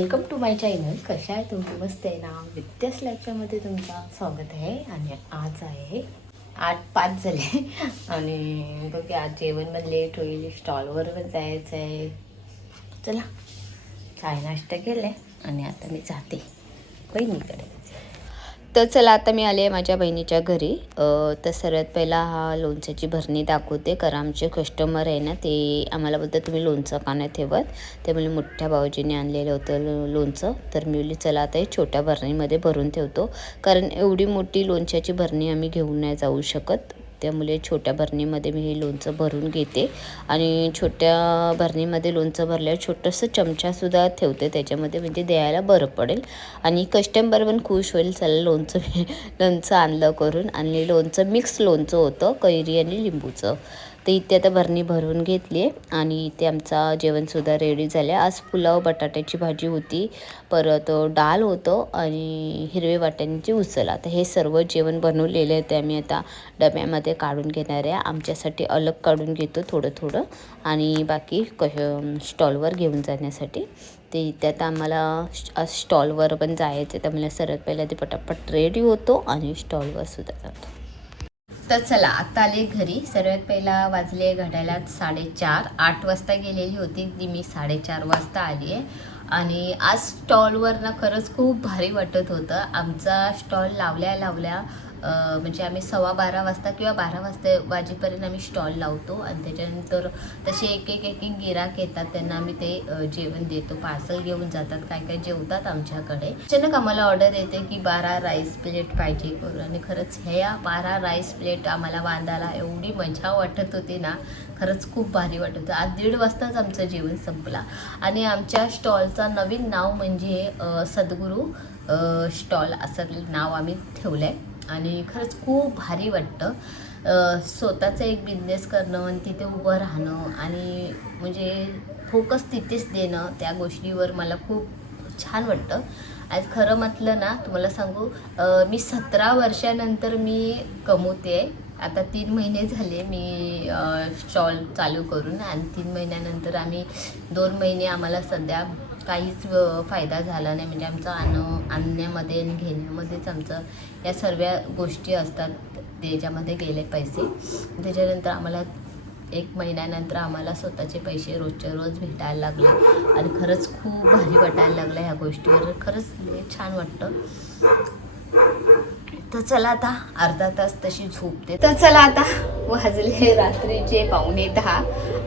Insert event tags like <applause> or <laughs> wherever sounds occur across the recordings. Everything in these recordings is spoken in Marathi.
Welcome to my channel. कशा आहे तुम्ही? मस्त आहे ना? विद्यास लॅबच्यामध्ये तुमचं स्वागत आहे. आणि आज आहे आठ पाच झाले. आणि बघा आज जेवण पण लेट होईल स्टॉलवर पण जायचं आहे चला चाय नाश्ता केलाय. आणि आता मी जाते. बहिणीकडे तर चला आता मी आले माझ्या बहिणीच्या घरी. तर सर्वात पहिला हा लोणच्याची भरणी दाखवते. कारण आमचे कस्टमर आहे ना ते आम्हाला बोलतात तुम्ही लोणचं का नाही ठेवत? ते म्हणजे मोठ्या भाऊजीने आणलेलं होतं लोणचं. तर मी बोलली चला आता हे छोट्या भरणीमध्ये भरून ठेवतो. कारण एवढी मोठी लोणच्याची भरणी आम्ही घेऊन नाही जाऊ शकत. त्यामुळे छोट्या भरणीमध्ये मी हे लोणचं भरून घेते. आणि छोट्या भरणीमध्ये लोणचं भरल्यावर छोटंसं चमचासुद्धा ठेवते. त्याच्यामध्ये म्हणजे द्यायला बरं पडेल. आणि कस्टमर पण खुश होईल. चला लोणचं लोणचं आणलं करून. आणि लोणचं मिक्स लोणचं होतं. कैरी आणि लिंबूचं. तर इथे आता भरणी भरून घेतली आहे आणि इथे आमचा जेवणसुद्धा रेडी झालं. आज पुलाव बटाट्याची भाजी होती परत डाळ होतं आणि हिरवे वाट्यांची उचल आता हे सर्व जेवण बनवलेलं आहे ते आम्ही आता डब्यामध्ये काढून घेणार आहे. आमच्यासाठी अलग काढून घेतो थोडं थोडं आणि बाकी कश स्टॉलवर घेऊन जाण्यासाठी. ते इथे आता आम्हाला स्टॉलवर पण जायचं आहे. तर मला सर्वात पहिला ते पटापट रेडी होतो आणि स्टॉलवर सुद्धा जातो. तर चला आत्ता आले घरी. सर्वात पहिला वाजले घड्याला साडेचार आठ वाजता गेलेली होती. ती मी साडेचार वाजता आली आहे. आणि आज स्टॉलवर ना खरंच खूप भारी वाटत होतं. आमचा स्टॉल लावल्या लावल्या म्हणजे आम्ही सव्वा बारा वाजता किंवा बारा वाजता वाजेपर्यंत आम्ही स्टॉल लावतो आणि त्याच्यानंतर तसे एक एक एक एक गिराक येतात. त्यांना आम्ही ते जेवण देतो. पार्सल घेऊन जातात. काय काय जेवतात आमच्याकडे. अचानक आम्हाला ऑर्डर येते की बारा राईस प्लेट पाहिजे. करून आणि खरंच ह्या बारा राईस प्लेट आम्हाला बांधायला एवढी मजा वाटत होती ना. खरंच खूप भारी वाटत होतं. आज दीड वाजताच आमचं जेवण संपला. आणि आमच्या स्टॉलचं नवीन नाव म्हणजे सद्गुरू स्टॉल असं नाव आम्ही ठेवलं आहे आणि खरंच खूप भारी वाटतं. स्वतःचा एक बिझनेस करणं आणि तिथे उभं राहणं आणि म्हणजे फोकस तिथेच देणं त्या गोष्टीवर मला खूप छान वाटतं. आज खरं म्हटलं ना तुम्हाला सांगू मी सतरा वर्षानंतर मी कमवते. आता तीन महिने झाले मी स्टॉल चालू करून आणि तीन महिन्यानंतर आम्ही दोन महिने आम्हाला सध्या काहीच फायदा झाला नाही. म्हणजे आमचं आण आणण्यामध्ये आणि घेण्यामध्येच आमचं या सर्व गोष्टी असतात त्याच्यामध्ये गेले पैसे. त्याच्यानंतर आम्हाला एक महिन्यानंतर आम्हाला स्वतःचे पैसे रोजच्या रोज भेटायला लागले. आणि खरंच खूप भारी वाटायला लागलं ह्या गोष्टीवर. खरंच म्हणजे छान वाटतं. तर चला आता अर्धा तास तशी झोपते तर चला आता वाजले रात्रीचे पाहुणे दहा.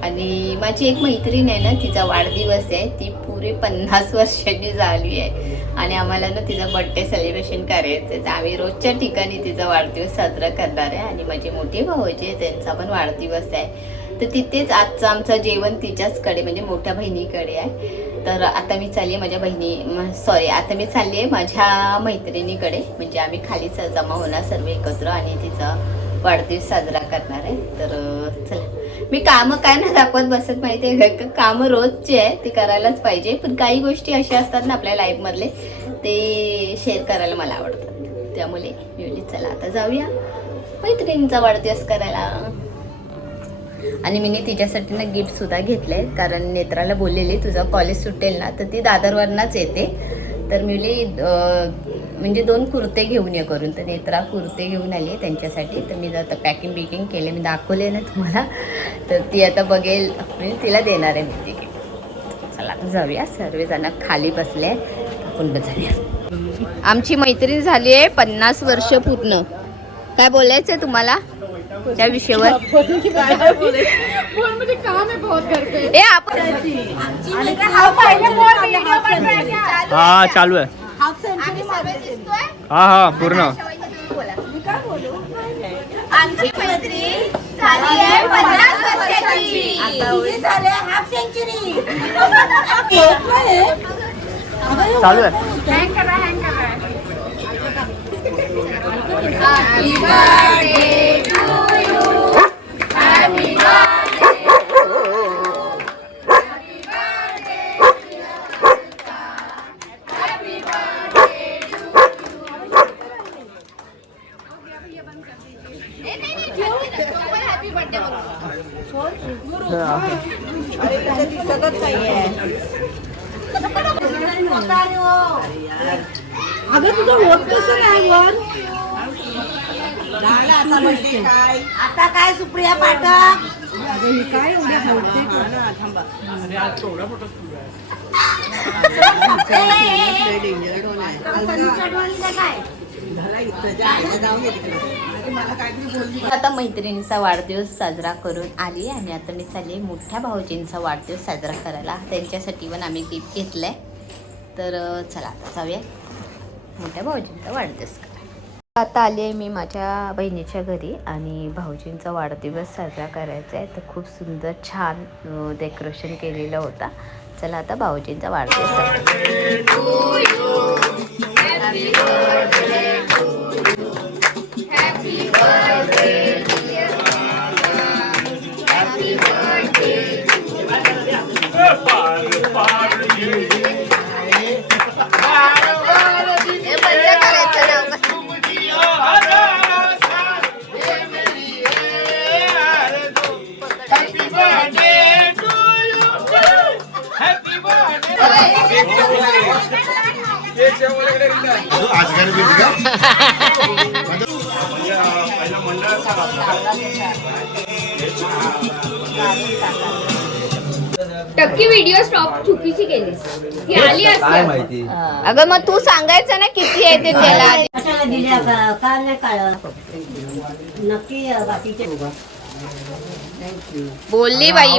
आणि माझी एक मैत्रीण आहे ना तिचा वाढदिवस आहे. ती पुरे पन्नास वर्षाची झाली आहे. आणि आम्हाला ना तिचा बड्डे सेलिब्रेशन करायचं आहे. तर आम्ही रोजच्या ठिकाणी तिचा वाढदिवस साजरा करणार आहे. आणि माझे मोठे भाऊचे त्यांचा पण वाढदिवस आहे. तर तिथेच आजचं आमचं जेवण तिच्याचकडे म्हणजे मोठ्या बहिणीकडे आहे. तर आता मी चालली आहे माझ्या बहिणी सॉरी आता मी चालली आहे माझ्या मैत्रिणीकडे. म्हणजे आम्ही खालीच जमा होणार सर्व एकत्र आणि तिचा वाढदिवस साजरा करणार आहे. तर चला. मी कामं काय ना दाखवत बसत माहिती आहे का? कामं रोजचे आहे ते करायलाच पाहिजे. पण काही गोष्टी अशा असतात ना आपल्या लाईफमधले ते शेअर करायला मला आवडतात. त्यामुळे मी चला आता जाऊया मैत्रिणींचा वाढदिवस करायला. आणि मी तिच्यासाठी ना गिफ्टसुद्धा घेतलं आहे कारण नेत्राला बोललेली तुझं कॉलेज सुटेल ना. तर ती दादरवरनाच येते. तर मी म्हणजे दोन कुर्ते घेऊन ये करून. तर नेत्रा कुर्ते घेऊन आली आहे त्यांच्यासाठी. तर मी आता पॅकिंग बिकिंग केले. मी दाखवले ना तुम्हाला. तर ती आता बघेल. म्हणजे तिला देणार आहे मी ते चला आता जाऊया. सर्वजण खाली बसले आपण जाऊया आमची मैत्रीण झाली आहे पन्नास वर्ष पूर्ण. काय बोलायचं आहे तुम्हाला? त्या विषयावर. मुझे काम है बहुत घर पे ए आपण हा चालू आहे. हा हा पूर्ण. आमची मैत्रीण झाली आहे पन्नास वर्षाची चालू आहे अगं तुझं होत कसं काय वर आता काय? सुप्रिया पाठक? काय एवढ्या हलते आता मैत्रिणीचा वाढदिवस साजरा करून आली आणि आता मी चालली मोठ्या भाऊजींचा वाढदिवस साजरा करायला. त्यांच्यासाठी पण आम्ही गिफ्ट घेतलंय. तर अं, चला आता जाऊया. मोठ्या भाऊजींचा वाढदिवस करायला आता आली आहे मी माझ्या बहिणीच्या घरी आणि भाऊजींचा वाढदिवस साजरा करायचा आहे. तर खूप सुंदर छान डेकोरेशन केलेलं होता. चला आता भाऊजींचा वाढदिवस साजरा <laughs> टक्की व्हिडिओ स्टॉप चुकीची केलीस ती आली असते. अगं मग तू सांगायचं ना किती आहे ते त्याला. कशाला दिल्या का का नाही काळ नक्की बाकीचे बोलली बाई.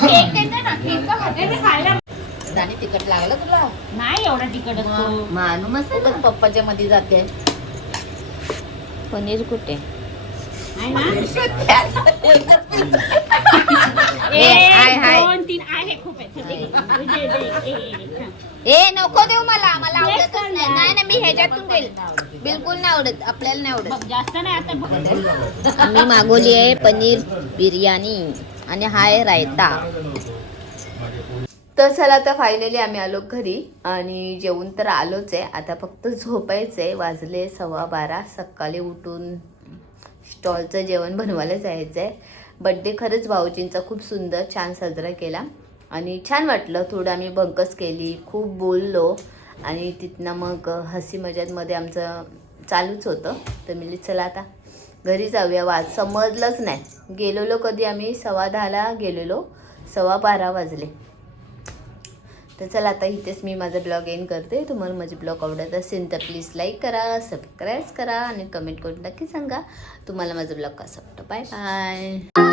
केक देते ना. केक खाते. ते खायला तिकट लागलं तुला? नाही एवढा तिकट असतो. मानू मस्त पप्पाच्या मध्ये जाते. पनीर कुठे? <laughs> ए. दोन तीन आहे खूप आहे. नको देऊ मला. मला आवडतच नाही. नाही ना मी ह्याच्यातून देईल. बिलकुल नाही आवडत. आपल्याला नाही आवडत. बघ, जास्त नाही आता बघ. मी मागवली आहे पनीर बिर्याणी. आणि हाय रायता. तर चला आता फायनली आम्ही आलो घरी आणि जेवून तर आलोच आहे. आता फक्त झोपायचं आहे. वाजले सव्वा बारा. सकाळी उठून स्टॉलचं जेवण बनवायला जायचं आहे बड्डे खरंच भाऊजींचा खूप सुंदर छान साजरा केला. आणि छान वाटलं. थोडं आम्ही बंकस केली. खूप बोललो. आणि तिथनं मग हसी मजातमध्ये आमचं चालूच होतं. तर मी चला आता घरी जाऊया. वाज समजलंच नाही. गेलेलो कधी आम्ही? सव्वा दहाला गेलेलो. सव्वा बारा वाजले. तर चला आता इथेच मी माझा ब्लॉग एन करते. तुम्हाला माझे ब्लॉग आवडत असेल तर प्लीज लाईक करा सबस्क्राईब करा आणि कमेंट करून नक्की सांगा. तुम्हाला माझा ब्लॉग कसा वाटतो? Bye bye